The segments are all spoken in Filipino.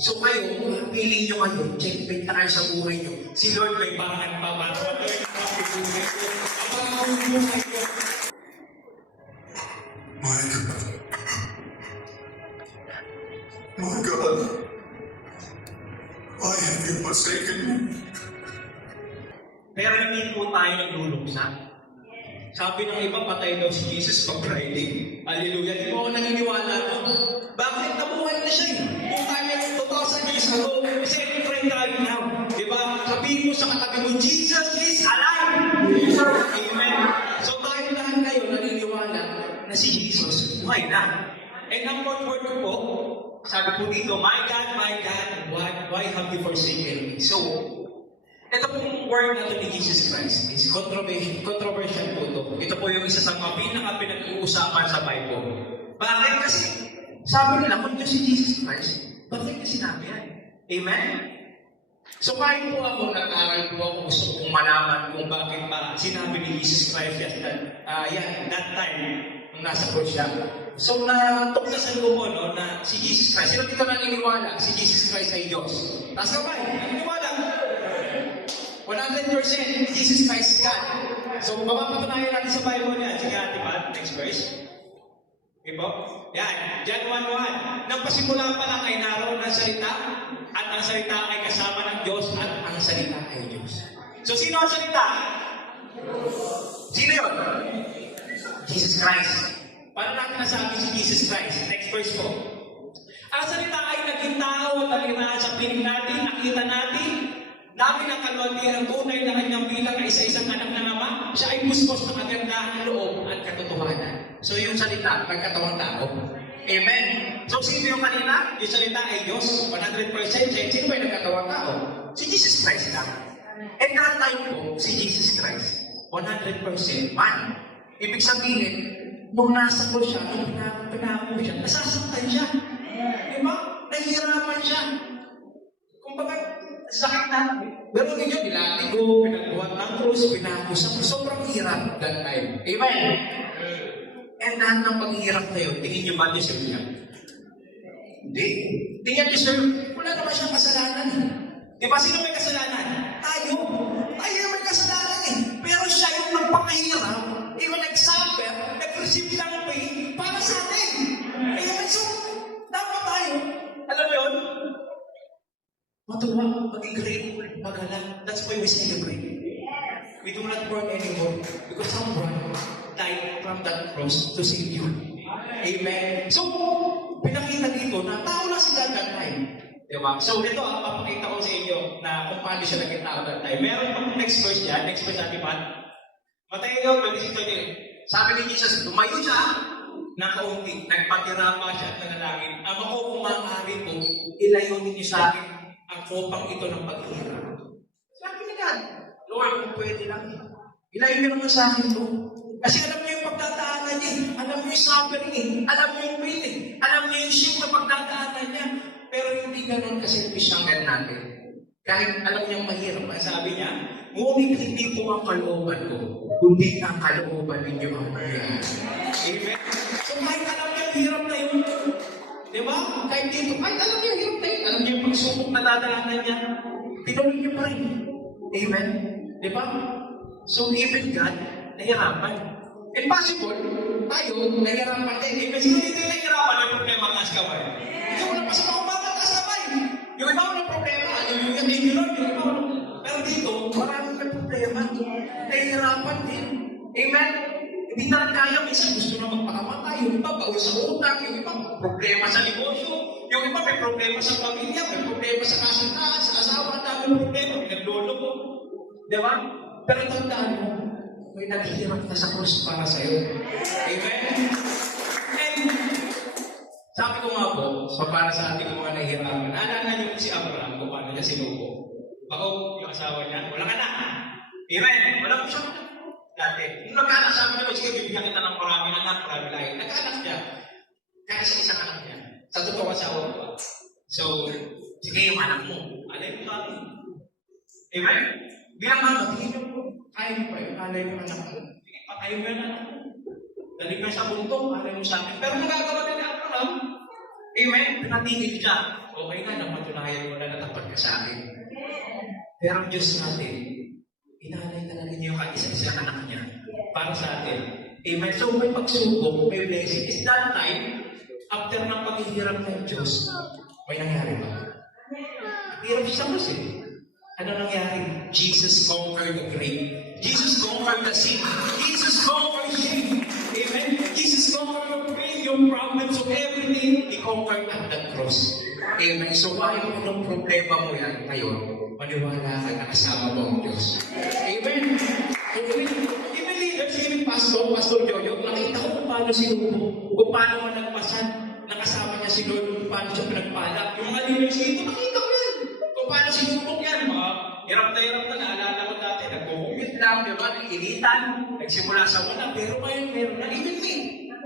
So kayo, pili nyo kayo, checkmate na kayo sa buhay nyo. Si Lord may pangan pa para matuloy na mga buhay ko. Ang buhay ko. My God, why have you forsaken me? Pero hindi po tayo nagluluksa. Sabi ng iba, patay daw si Jesus pag Friday. Hallelujah. Di ba ako naniniwala doon? Bakit nabuhay na siya? Kung tayo 2,000 years ago, second friend tayo now. Di ba? Sabihin mo sa katabi mo, Jesus is alive! Amen. So tayo lahat kayo naniniwala na si Jesus buhay na. And ang word ko po, sabi po dito, my God, why have you forsaken me? So, ito pong word na ito ni Jesus Christ is controversial po ito. Ito po yung isa sa mga pinag-uusapan sa Bible. Bakit? Kasi sabi nila, kung Diyos si Jesus Christ, bakit niya sinabi yan? Amen? So kahit po ako nag-aral po ako, gusto kong malaman kung bakit pa sinabi ni Jesus Christ that time, nung nasa cross siya. So natuknasan ko po na si Jesus Christ, sino dito naniniwala? Si Jesus Christ ay Diyos. Taas ka ba? Naniniwala? 100% Jesus Christ is God. So, mapapatunayan natin sa Bible niya. Sige, Ate Pat, next verse. Okay po? Yan, John 1:1. Nang pasimula pa lang ay naroon ang salita, at ang salita ay kasama ng Diyos, at ang salita ay Diyos. So, sino ang salita? Sino yun? Jesus Christ. Paano natin nasabi si Jesus Christ? Next verse po. Ang salita ay naging tao at nalirahan sa piling natin, nakita natin, namin ang kalwati ang tunay na kanyang bilang na isa-isang anak ng Ama. Siya ay puspos ng kagandahan ng loob at katotohanan. So yung salita, nagkatawang tao. Amen. So sino yung kanina? Yung salita ay Diyos. 100%. Sino ba yung nagkatawang tao? Si Jesus Christ lang. And that time po, si Jesus Christ, 100% man. Ibig sabihin, nung nasa ko siya, nung pinako siya, nasasaktan siya. Diba? Nahihirapan siya. Kumbaga, sakit na. Pero ninyo, nilatigo, pinagbuhat ng krus, pinakusak. Sobrang hirap that time. Amen? And lahat ng paghihirap na yun, tingin nyo ba deserve niya? Hindi. Tingin nyo, sir, wala naman siyang kasalanan. Di ba? Sino may kasalanan? Tayo. Tayo yung may kasalanan eh. Pero siya yung nagpakahirap, yung nag-suffer, nag-receive ng pain para sa atin. Amen? So, dapat tayo. Alam mo yun? Matuwa, maging grateful, magalang. That's why we celebrate. We do not mourn anymore because someone died from that cross to save you. Amen. So, pinakita dito na tao na sila that time. Diba? So, ito ang papakita ko sa inyo na kung paano siya naging tao that time. Meron pa next verse dyan. Next verse natin pa. Mateo 26:20. Sabi ni Jesus, lumayo siya na kaunti. Nagpatira pa siya at nanalangin. Ama ko, kung maaari po, ilayo ninyo sa akin ang kopang ito ng paghihirap. Sabi ni God, Lord, kung pwede lang, ilayo niyo naman sa akin to. Kasi alam niyo yung pagdadaanan niya, alam niyo yung suffering eh, alam niyo yung pain eh, alam niyo yung shame na pagdadaanan niya. Pero hindi ganun kaselfish ang God natin. Kahit alam niyang mahirap, ang sabi niya, ngunit hindi po ang kalooban ko, kundi ang kalooban ninyo ang mangyayari. Amen? So kahit alam niya, hirap na yun. Diba? Kahit dito, kahit alam niya, hirap na yun. Alam niya yung pagsubok na dadaanan niya. Tinuloy niyo pa rin. Amen? Diba? So even God, nahirapan. And possible, tayo, nahirapan din. Amen? Sino dito yung nahirapan yung problema ng askaway? Ikaw wala pa sa mga bata ng askaway. Yung iba walang problema. Yung thank you Lord, yung iba walang. Pero dito, maraming may problema. Nahirapan din. Amen? Hindi na lang kaya, minsan gusto na magpakamatay. Yung iba, bawi sa utang. Yung iba, problema sa negosyo. Yung iba, may problema sa pamilya. May problema sa kasintahan, sa asawa. Dami problema. Pinaglolo ko. Diba? Pero tandaan mo, may naghihirap na sa krus para sa'yo. Amen? And, sabi ko nga po, so para sa ating mga nahihirapan, naalala niyo si Abraham kung paano niya sinuko. Bako, yung asawa niya, walang anak. Amen? Walang siya. Dati. Nung nagkaanak, sabi niya, sige, bibigyan kita ng maraming anak, maraming lahi. Nagkaanak niya. Kaya sa isang anak niya. Sa totoo asawa ko. So, sige, yung anak mo. Alay mo sa akin. Amen? Bilang mama, tingin mo, kaya mo pa yun, alay mo anak mo. Sige, patayin mo yan anak mo. Dali mo sa bundok, alay mo sa akin. Pero nagagawa din ni Abraham, Amen? Natigil ka. Okay na, napatunayan mo na natapat ka sa akin. Pero ang Diyos natin, inalay talaga niya yung isa-isa anak niya para sa atin. Amen? So may pagsubok, may blessing. Is that time, after ng paghihirap ng Diyos, may nangyari ba? Hirap siya kasi. Ano nangyari? Jesus conquered the grave. Jesus conquered the sin. Jesus conquered sin. Amen? Jesus conquered your pain, your problems, of everything. He conquered at the cross. Amen? So, kahit anong problema mo yan ngayon, maniwala ka na kasama mo ang Diyos. Amen? Even leaders, even Pastor Jojo, nakita ko kung paano sinubok, kung paano managpasan, nakasama niya si Lord, kung paano siya pinagpala. Yung mga leaders dito, nakita ko yan. Kung paano sinubok yan, mga hirap na, naalala ko dati, nagkukumit lang, di ba, nag-initan, nagsimula sa wala, pero ngayon meron na, even me.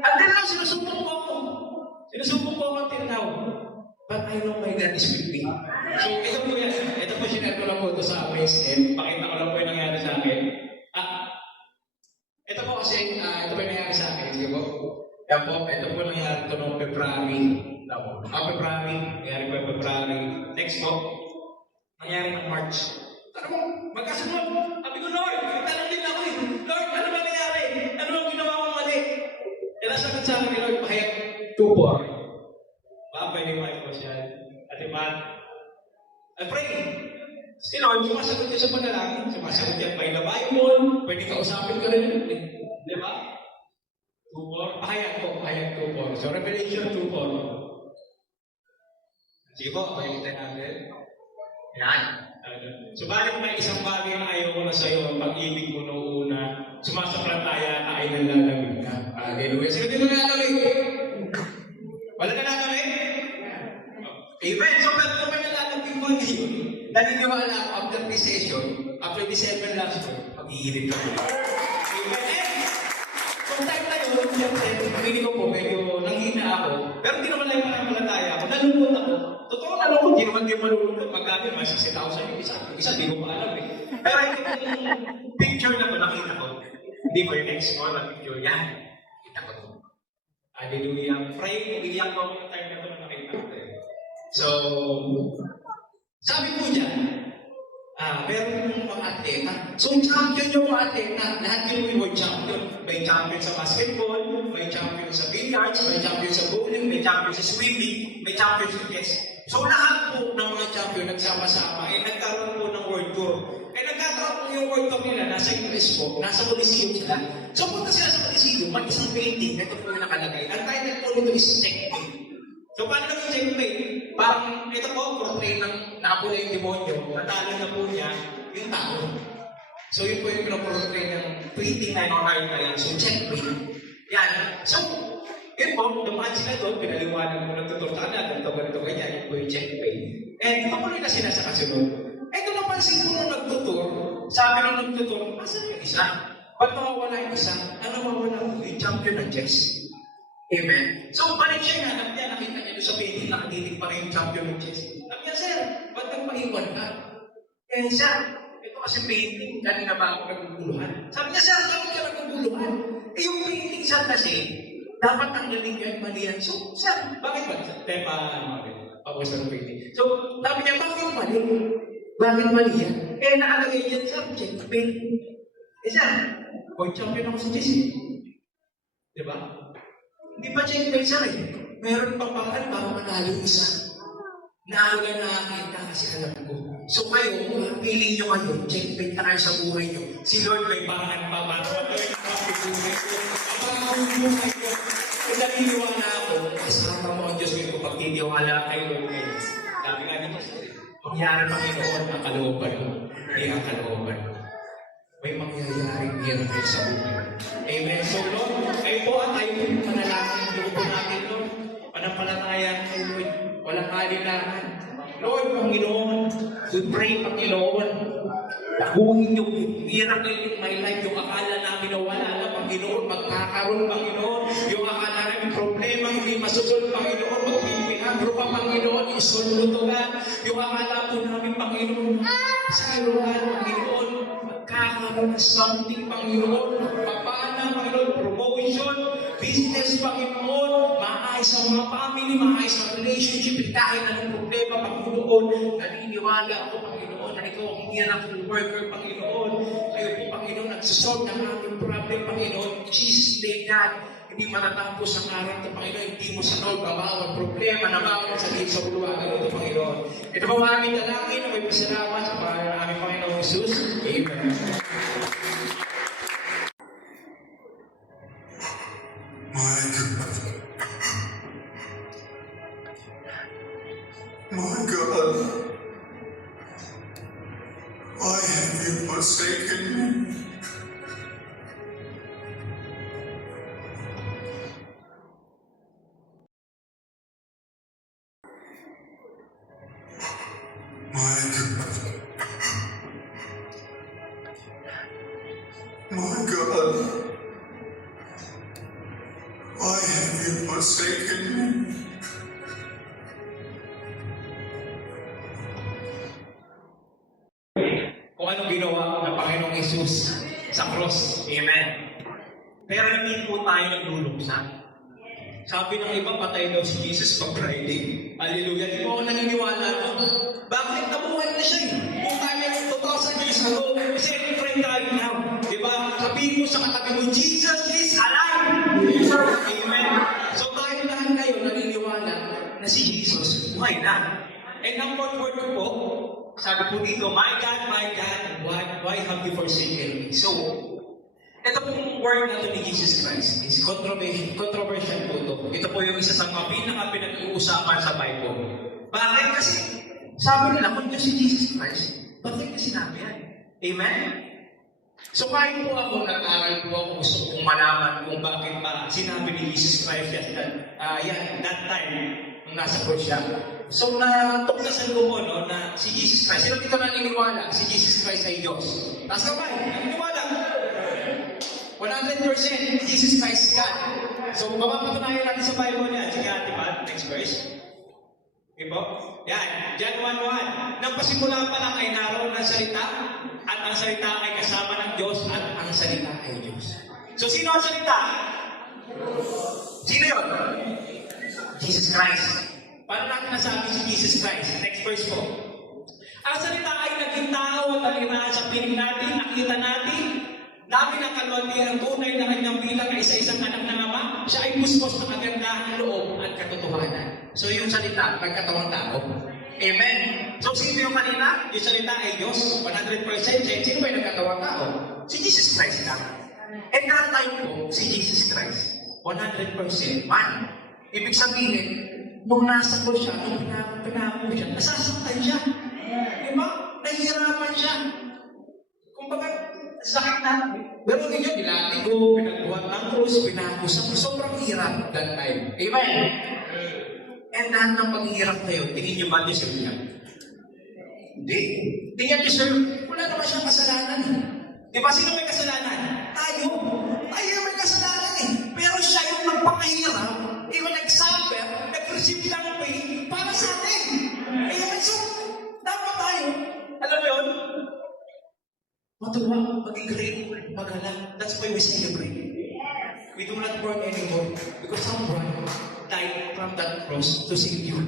Until now, sinusubok ko ako. Sinusubok ko ako until now. But I know my God is with me. So, ito po yan. Ito po, sinare ko lang po ito sa MSN. Pakita ko lang po yung nangyari sa akin. Ito po kasi, ito po yung nangyari sa akin. Sige po. Yan po, ito po nangyari ito noong February. February. Nangyari po yung February. Next po. Nangyari ng March. Tara mo, magkasunod. Sabi ko, Lord, tanong din ako eh. Lord, ano ba nangyari? Ano ang ginawa kong mali? Kaya sabi sa akin, Lord, pahayag 2-4. Pwede mo ito siya. At diba? I pray. Si Lord, sumasagot niya sa panalangin. Sumasagot niya by the Bible. Pwede kausapin ka rin. Diba? 2-4. Pahayag 2-4. So, Revelation 2-4. Sige po, pahayag natin. Yan. Subalit may isang bagay na ayaw ko na sa'yo, ang pag-ibig mo noong una, sumasaprantaya ka ay nalalamig ka. Hallelujah. Sige, dito nalalamig. Wala na nalalamig? Amen. So, ba't naman nalalamig mo ngayon? Naniniwala ako after this session, after this 7 last year, pag-iinit ka. Amen. Kung time na yun, siyempre, hindi ko po, medyo nanghina ako, pero hindi naman lang pananampalataya ako, nalungkot ako. Totoo nalungkot, hindi naman din malulungkot, magkami, may 60,000 yung isa, hindi ko pa alam eh. Pero yung picture na ko, nakita ko, hindi ko yung next one, ang picture yan, kita ko to. Hallelujah. Pray, umiyak ko ako ng time na ito na nakita ko. So, sabi po dyan, meron mga atleta. So, champion yung mga atleta. Lahat yung world champion. May champion sa basketball, may champion sa billiards, may champion sa bowling, may champion sa swimming, may champion sa chess. So, lahat po ng mga champion nagsama-sama ay nagkaroon po ng world tour. Nagkakaroon po yung world tour nila, nasa US po, nasa Coliseum sila. So, punta sila sa Coliseum, may isang painting, ito po yung nakalagay. Ang title po nito is Checkmate. So, paano naging checkmate? Parang, ito po, portray ng nakapula yung demonyo, natalo na po niya yung tao. So, yun po yung pinaportray ng tweeting na yung heart na yan. So, checkmate. Yan. So, yun po, dumaan sila doon, pinaliwanag mo ng tuturta na, ganito, ganyan, yun po yung checkmate. And tuloy na sila sa kasunod. Ito napansin ko nung nagtutur, sabi nung nagtutur, asan yung isa? Ba't mawawala yung isa? Ano mawawala yung champion ng chess? Amen. So, balik siya nga, nakita niya doon sa painting, nakatitig pa rin yung champion ng chess. Sabi niya, sir, ba't nang maiwan ka? Eh, sir, ito kasi painting, kanina ba ako naguguluhan? Sabi niya, sir, bakit ka naguguluhan? Eh, yung painting, sir, kasi, dapat ang galing ka yung mali yan. So, sir, bakit ba? Tepa, pagwas ng painting. So, sabi niya, bakit mali? Bakit mali yan? Eh, nakalagay dyan, sir, check the painting. Eh, sir, world champion ako sa chess, eh. Diba? Hindi pa checkmate sir eh. Meron pang paraan para manalo yung isa. Naalo na nakakita kasi alam ko. So kayo, kung piling nyo kayo, checkmate na kayo sa buhay nyo. Si Lord may paraan pa para patuloy na ang buhay ko. Ang buhay ko. Kung naniniwala ako, kasama mo ang Diyos ko pag titiwala kayo Lord kayo. Sabi nga nito, pangyari Panginoon ang kalooban mo. Hindi ang kalooban mo. May mangyayaring miracle sa buhay. Amen. So Lord, kayo po at tayo po yung manalangin. Doon po natin, Lord. Panampalataya kay Lord. Walang kalilangan. Lord, Panginoon, we pray, Panginoon, lakuhin yung miracle in my life. Yung akala namin na wala na, Panginoon, magkakaroon, Panginoon. Yung akala namin problema, hindi masusunod, Panginoon. Magpipinagro ka, Panginoon. Isunod to ka. Yung akala po namin, Panginoon, sa iluhan, Panginoon, magkakaroon ng something, Panginoon. Papana, Panginoon, promotion, business, Panginoon, maayos sa mga family, maayos sa relationship, kahit anong problema, Panginoon, naniniwala ako, Panginoon, na ikaw ang miracle worker, Panginoon. Kayo po, Panginoon, nagsasolve ng aming problem, Panginoon. Jesus, name, God, hindi matatapos ang araw ito, Panginoon. Hindi mo solve ang bawat problema na bawat sa liit sa buluwagan ito, Panginoon. Ito po ang aming dalangin na may pasalamat sa pangalan ng aming Panginoon Jesus. Amen. My God, why have you forsaken me? My God, my God, why have you forsaken me? Kung anong ginawa ng Panginoong Jesus sa cross. Amen. Pero hindi po tayo nagluluksa. Sabi ng iba, patay daw si Jesus pag Friday. Hallelujah. Di ba ako naniniwala doon? Bakit nabuhay na siya? Kung tayo ng 2,000 years ago, second friend tayo now. Di ba? Sabihin mo sa katabi mo, Jesus is alive! Amen. So tayo lahat kayo naniniwala na si Jesus buhay na. And ang word ko po, sabi po dito, my God, why have you forsaken me? So, ito pong word na ito ni Jesus Christ is controversial po ito. Ito po yung isa sa mga pinag-uusapan sa Bible. Bakit? Kasi sabi nila, kung si Jesus Christ, bakit niya sinabi yan? Amen? So kahit po ako nag-aral po ako, gusto kong malaman kung bakit pa sinabi ni Jesus Christ that time, nung nasa cross siya. So natuklasan ko po na si Jesus Christ, sino dito naniniwala? Si Jesus Christ ay Diyos. Taas ka ba? Naniniwala? 100% Jesus Christ is God. So mapapatunayan natin sa Bible niya. Sige, Ate Pat, next verse. Okay po? Yan, John 1:1. Nang pasimula pa lang ay naroon ang salita, at ang salita ay kasama ng Diyos, at ang salita ay Diyos. So sino ang salita? Sino yun? Jesus Christ. Paano natin nasabi si Jesus Christ? Next verse po. Ang salita ay naging tao at nalirahan sa piling natin, nakita natin, namin ang kalwalhatian ang tunay na kanyang bilang na isa-isang anak ng Ama, siya ay puspos ng kagandahan ng loob at katotohanan. So yung salita, nagkatawang tao. Amen. So sino yung kanina? Yung salita ay Diyos, 100%. Sino ba yung nagkatawang tao? Si Jesus Christ lang. And that time po, si Jesus Christ, 100% man. Ibig sabihin, nung nasa ko siya, nung pinako siya, nasasaktan siya. Diba? Nahihirapan siya. Kumbaga, sakit na. Pero ninyo, nilatigo, pinagbuhat ng krus, pinako sa krus. Sobrang hirap that time. Amen? And lahat ng paghihirap na yun, tingin nyo ba deserve niya? Hindi. Hindi niya deserve. Wala naman siyang kasalanan. Diba? Sino may kasalanan? Tayo. Tayo yung may kasalanan eh. Pero siya yung nagpakahirap, yung nag-suffer, nag-receive ng pain para sa atin. Amen? So, dapat tayo, alam mo yun, matuwa, maging grateful, magalang. That's why we celebrate. We do not work anymore because someone died from that cross to save you.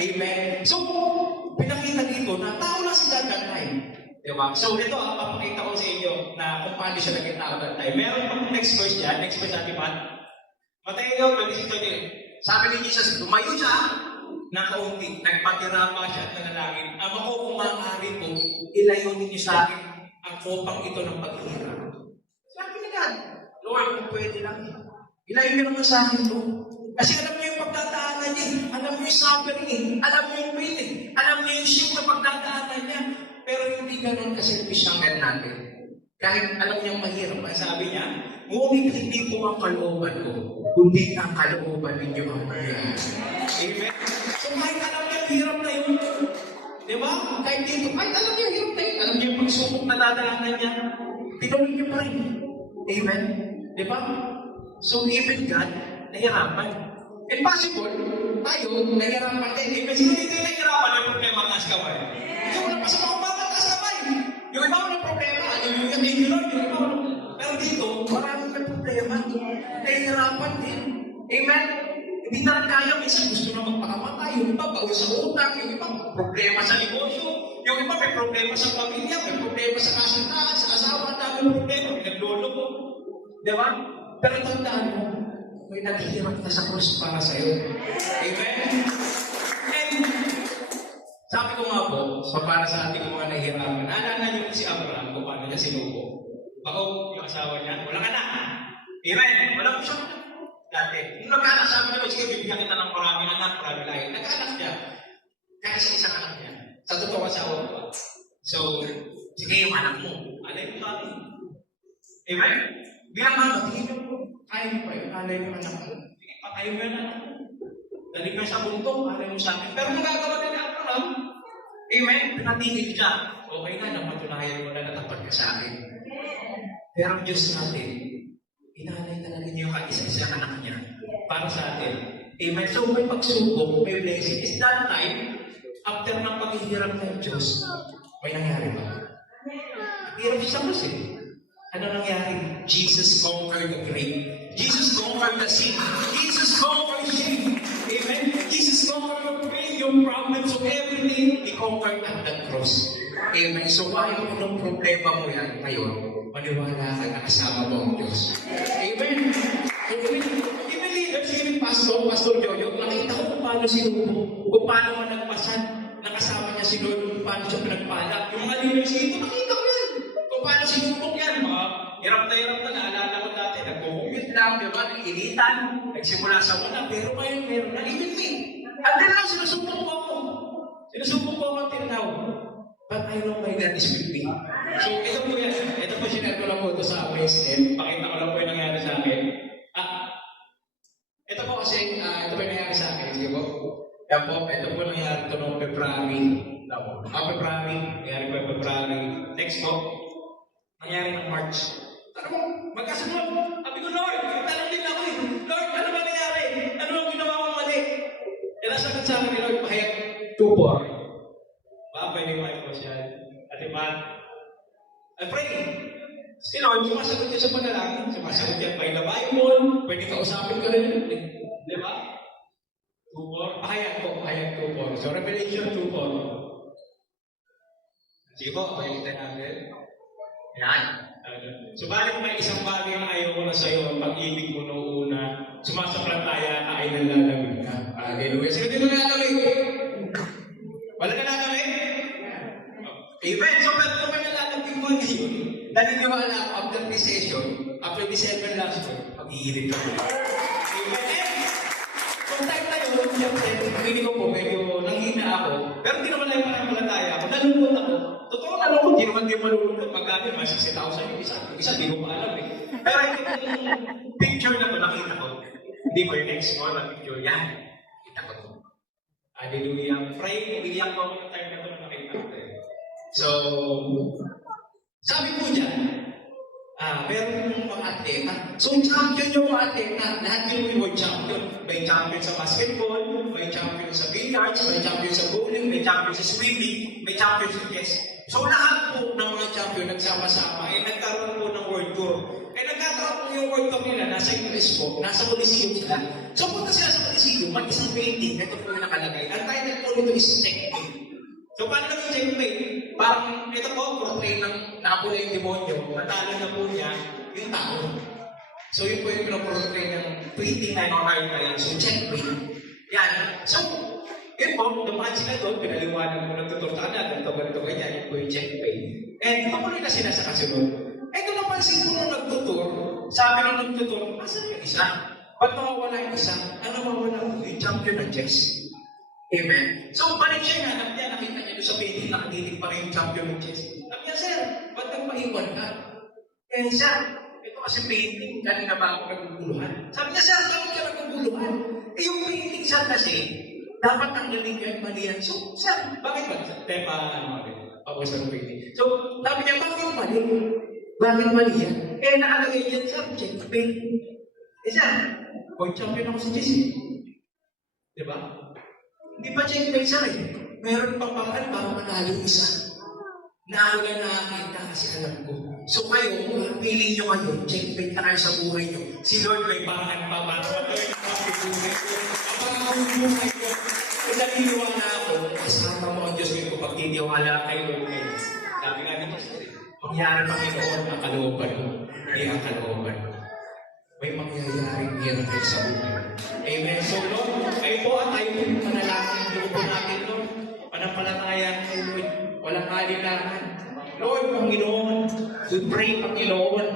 Amen? So, pinakita dito na tao na si God that time. Diba? So, ito ang papakita ko sa inyo na kung paano siya naging tao that time. Meron pang next verse dyan. Next verse natin pa. Mateo 26:20. Sabi ni Jesus, lumayo siya na kaunti. Nagpatira pa siya at nanalangin. Ama ko, kung maaari po, ilayo ninyo sa akin ang kopang ito ng paghihirap. Sabi ni God, Lord, kung pwede lang. Ilayo niyo naman sa akin to. Kasi alam niyo yung pagdadaanan niya. Alam niyo yung suffering eh. Alam niyo yung pain eh. Alam niyo yung shame na pagdadaanan niya. Pero hindi ganun kaselfish ang God natin. Kahit alam niyang mahirap, ang sabi niya, ngunit hindi po ang kalooban ko, kundi ang kalooban ninyo ang mahirap. Amen? So kahit alam niya hirap na yun, di ba? Kahit dito, kahit alam niya hirap na yun, alam niya yung pagsubok na dadaanan niya, tinuloy niyo pa rin. Amen? Di ba? So even God, nahirapan. And possible, tayo, nahirapan din. Amen? Sino dito yung nahirapan yung problema ng askaway? Yung wala pa sa mga bata ng askaway. Yung iba walang problema. Yung thank you Lord, yung iba walang. Pero dito, maraming may problema. Nahihirapan din. Amen? Hindi talaga baon sa utang, yung iba problema sa negosyo, yung iba may problema sa pamilya, may problema sa kasintahan, sa asawa, ang daming problema, may naglolo ko. Di ba? Pero tandaan mo, may naghihirap na sa krus para sa'yo. Amen? And sabi ko nga po, so para sa ating mga nahihirapan, naalala niyo si Abraham kung paano niya sinuko. Bako, yung asawa niya, wala ka na. Amen? Wala ko siya. Dati. Nung nagkaanak, sabi naman, sige, bibigyan kita ng maraming anak, maraming lahi. Nagkaanak niya. Kaya sa isang anak niya. Sa totoo asawa ko. So, sige yung anak mo. Alay mo kami. Amen? Bilang mama, tingin mo, kaya mo pa yun. Alay mo anak mo. Sige, patay mo yung anak mo. Dali mo sa bundok, alay mo sa akin. Pero magagawa din ni Abraham. Amen? Pinatigil siya. Okay na, napatunayan mo na natapat ka sa akin. Pero ang Diyos natin, inalay talaga niyo yung isa-isa anak niya para sa atin. Amen. So may pagsubok, may blessing. Is that time, after ng paghihirap ng Diyos, may nangyari ba? Hirap siya kasi. Ano nangyari? Jesus conquered the grave. Jesus conquered the sin. Jesus conquered sin. Amen. Jesus conquered your pain, your problems, so everything, He conquered at the cross. Amen. So kahit anong problema mo yan ngayon, maniwala ka na kasama mo ang Diyos. Amen. Even leaders, even Pastor Jojo, nakita ko kung paano sinubo, kung paano man nagpasan, nakasama niya si Lord, kung paano siya pinagpala. Yung mga leaders dito, nakita ko yan. Kung paano sinubok yan, mga hirap na, naalala ko dati, nagkukumute lang, di ba, nag-initan, nagsimula sa wala, pero ngayon meron na, even me. Until now, sinusubok ko ako. Sinusubok ko ako until now. But I know my God is with me. So, ito po yan. Ito po, sinare ko lang po ito sa ASM. Pakita ko lang po yung nangyari sa akin. Ito po kasi, ito po yung nangyari sa akin. Sige po. Yan po, ito po nangyari ito noong February. February. Nangyari po yung February. Next po. Nangyari ng March. Ano po? Magkasunod. Sabi ko, Lord, tanong din ako eh. Lord, ano ba nangyari? Ano ang ginawa kong mali? E nasagot sa akin ni Lord, pahayag 2-4. Pwede mo ito siya. At diba? I pray. Si Lord, sumasagot niya sa panalangin. Sumasagot niya by the Bible. Pwede kausapin ka rin. Diba? 2-4. Pahayag 2-4. So, Revelation 2-4. Sige po, pakikitin natin. Yan. Subalit may isang bagay na ayaw ko na sa'yo, ang pag-ibig mo noong una, sumasaplantaya ka ay nalalamig ka. Hallelujah. Sige, di mo nalalamig. Wala ka nalalamig? Amen. So, pwede naman nalalamig mo ngayon. Naniniwala ako after this session, after this 7 last week, mag-iilit ka. Amen. Kung time na yun, siyempre, hindi ko po, medyo nanghina ako, pero hindi naman lang panamalataya ako. Nalungkot ako. Totoo nalungkot, hindi naman din malulungkot. Magkano, mas 60,000 yung isa, hindi ko pa alam eh. Pero yung picture na ko, nakita ko. Hindi ko yung next one, ang picture yan. Kita ko to. Hallelujah. Pray, umiyak ko ako ng time na ito na nakita ko. So, sabi po dyan, meron yung mga atleta. So, champion yung mga atleta. Lahat yung world champion. May champion sa basketball, may champion sa billiards, may champion sa bowling, may champion sa swimming, may champion sa chess. So, lahat po ng mga champion nagsama-sama ay nagkaroon po ng world tour. Nagkakaroon po yung world tour nila, nasa US po, nasa Coliseum sila. So, punta sila sa Coliseum, mag-isang painting, ito po yung nakalagay. Ang title po nito is Checkmate. So, paano naging checkmate? Parang, ito po, portray ng nakapula yung demonyo, natalo na po niya yung tao. So, yun po yung pinaportray ng painting na yung na yan. So, checkmate. Yan. So, yun po, dumaan sila doon, pinaliwanag mo nagtutur ka na, ganito, ganyan, yun po yung checkmate. And tuloy na sila sa kasunod. Ito napansin ko nung nagtutur, sabi nung nagtutur, asan yung isa? Ba't nawawala yung isa? Ano mawawala ko? Yung champion ng chess. Amen. So, balik siya nga, nakita niya doon sa painting, nakatitig pa rin yung champion ng chess. Sabi niya, sir, ba't nagpaiwan ka? Eh, sir, ito kasi painting, kanina ba ako naguguluhan? Sabi niya, sir, bakit ka naguguluhan? Eh, yung painting, sir, kasi, dapat ang galing kayo mali yan. So, sir, bakit ba? Tepa, pagwas ng painting. So, sabi niya, bakit mali? Bakit mali yan? Eh, nakalagay yan, sir, check the painting. Eh, sir, world champion ako sa chess, eh. Diba? Hindi pa checkmate sir eh. Meron pang paraan para manalo isa. Naalo na nakakita kasi alam ko. So kayo, kung pili nyo kayo, checkmate na kayo sa buhay nyo. Si Lord may paraan pa para matuloy na ang buhay ko. Ang buhay ko. Kung naniniwala ako, kasama mo ang Diyos ko pag titiwala kay Lord ngayon. Sabi nga ni Pastor, mangyari Panginoon ang kalooban mo, hindi ang kalooban mo. May mangyayaring miracle sa buhay. Amen. So, Lord, kayo po at tayo po yung panalangin ng loob po natin, Lord. Panampalataya kay Lord. Walang alinlangan. Lord, Panginoon, we pray, Panginoon,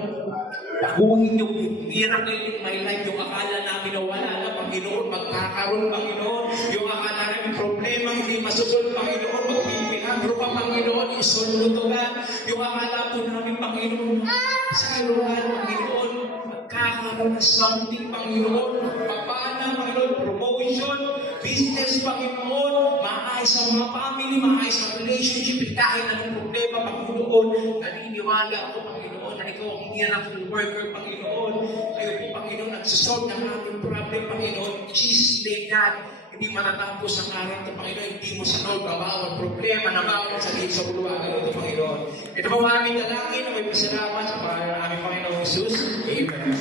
nakuhin yung miracle in my life, yung akala namin na wala na, Panginoon, magkakaroon, Panginoon, yung akala namin problema, hindi masusunod, Panginoon, magpipinagro ka, Panginoon, isunlutugan, yung akala po namin, Panginoon, sa iluhan, Panginoon, magkakaroon na something, Panginoon, papana, Panginoon, promotion, business, Panginoon, maayos sa mga family, maayos sa relationship, dahil na ng problema, Panginoon, naniniwala ako, Panginoon, na ikaw ang miracle worker, Panginoon. Kayo po, Panginoon, nagsasolve ng aming problem, Panginoon. Jesus name, God, hindi matatapos ang araw ito, Panginoon. Hindi mo sinolve ang bawat problema na bawat sa bulwagan ito, Panginoon. Ito po ang aming dalangin na may pasalamat sa pangalan ng aming Panginoong Jesus. Amen.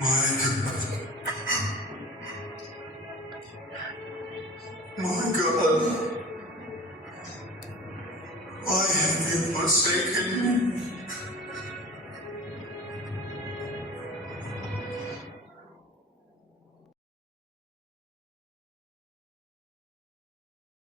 My God. My God. Why have you forsaken me?